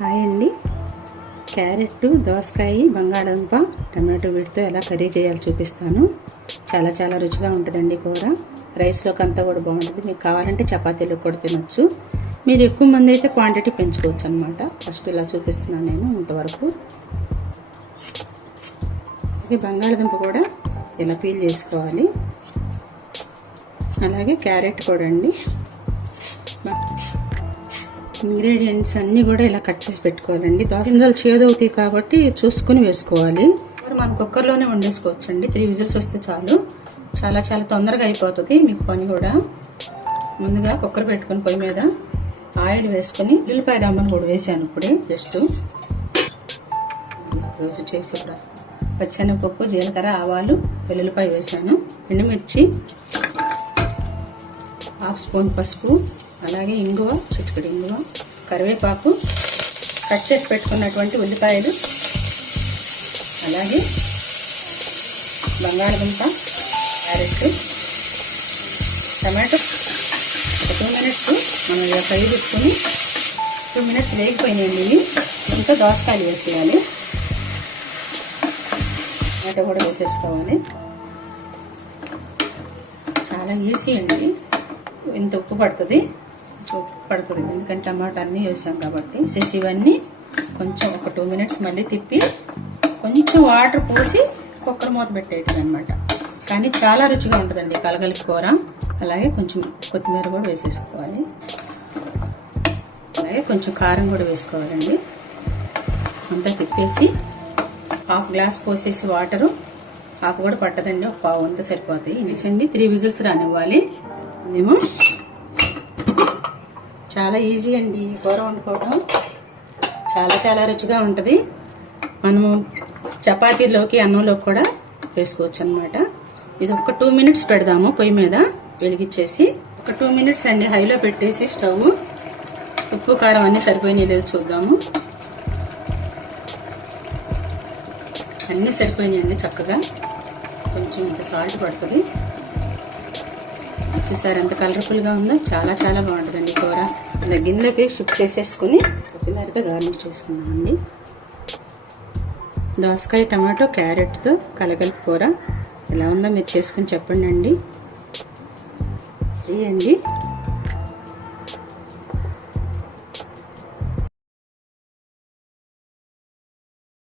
Hi అండి. Carrot, దోసకాయ, బంగాళదుంప, టమాటో వీటితో ఎలా కర్రీ చేయాలో చూపిస్తాను. చాలా రుచిగా ఉంటుందండి కూర. రైస్లోకి అంతా కూడా బాగుంటుంది. మీకు కావాలంటే చపాతీలో కూడా తినొచ్చు. మీరు ఎక్కువ మంది అయితే క్వాంటిటీ పెంచుకోవచ్చు అనమాట. ఫస్ట్ ఇలా చూపిస్తున్నాను నేను ఇంతవరకు. అలాగే బంగాళదుంప కూడా ఇలా పీల్ చేసుకోవాలి. అలాగే క్యారెట్ కూడా అండి. ఇంగ్రీడియంట్స్ అన్నీ కూడా ఇలా కట్ చేసి పెట్టుకోవాలండి. దోసకాయలు చేదవుతాయి కాబట్టి చూసుకుని వేసుకోవాలి. మనం కుక్కర్లోనే వండేసుకోవచ్చండి. 3 విజిల్స్ వస్తే చాలు. చాలా తొందరగా అయిపోతుంది మీకు పని కూడా. ముందుగా కుక్కర్ పెట్టుకుని పొయ్యి మీద ఆయిల్ వేసుకుని ఉల్లిపాయ రమ్మని కూడా వేసాను ఇప్పుడే. జస్ట్ రోజు చేసే పచ్చెనగపప్పు, జీలకర్ర, ఆవాలు, వెల్లుల్లిపాయ వేసాను. ఎండుమిర్చి, 1/2 స్పూన్ పసుపు, అలాగే ఇంగువ, చిటికెడు ఇంగువ, కరివేపాకు, కట్ చేసి పెట్టుకున్నటువంటి ఉల్లిపాయలు, అలాగే బంగాళదుంప, క్యారెట్, టమాటో. 2 మినిట్స్ మనం ఇలా ఫ్రై పెట్టుకుని 2 మినిట్స్ వేగిపోయినాయండి ఇవి. ఇంకా దోసకాయలు వేసేయాలి. టమాటో కూడా వేసేసుకోవాలి. చాలా ఈజీ అండి. ఇంత ఉప్పు పడుతుంది, ఎందుకంటే టమాటా అన్నీ వేసాం కాబట్టి. వేసేసి ఇవన్నీ కొంచెం ఒక 2 మినిట్స్ మళ్ళీ తిప్పి కొంచెం వాటర్ పోసి కుక్కర్ మూత పెట్టేయటం అనమాట. కానీ చాలా రుచిగా ఉంటుందండి కలగలికి కూర. అలాగే కొంచెం కొత్తిమీర కూడా వేసేసుకోవాలి. అలాగే కొంచెం కారం కూడా వేసుకోవాలండి. అంతా తిప్పేసి 1/2 గ్లాస్ పోసేసి వాటరు, 1/2 కూడా పట్టదండి, 1/4 అంతా సరిపోతాయి. ఇనిసండి 3 విజిల్స్ రానివ్వాలి. మేము చాలా ఈజీ అండి ఈ కూర వండుకోవడం. చాలా రుచిగా ఉంటుంది. మనము చపాతీలోకి, అన్నంలోకి కూడా వేసుకోవచ్చు అనమాట. ఇది ఒక 2 మినిట్స్ పెడదాము పొయ్యి మీద వెలిగించేసి. ఒక 2 మినిట్స్ అండి హైలో పెట్టేసి స్టవ్. ఉప్పు కారం అన్నీ సరిపోయినాయి లేదు చూద్దాము. అన్నీ సరిపోయినాయండి చక్కగా. కొంచెం ఇంత సాల్ట్ పడుతుంది. చూసారు ఎంత కలర్ఫుల్గా ఉందో. చాలా బాగుంటుందండి కూర. ఇలా గిన్నెలోకి షిఫ్ట్ చేసేసుకుని కొత్తిమీరతో గార్నిష్ చేసుకున్నామండి. దోసకాయ, టమాటో, క్యారెట్తో కలగలిపి కూర ఎలా ఉందో మీరు చేసుకుని చెప్పండి అండి. అండి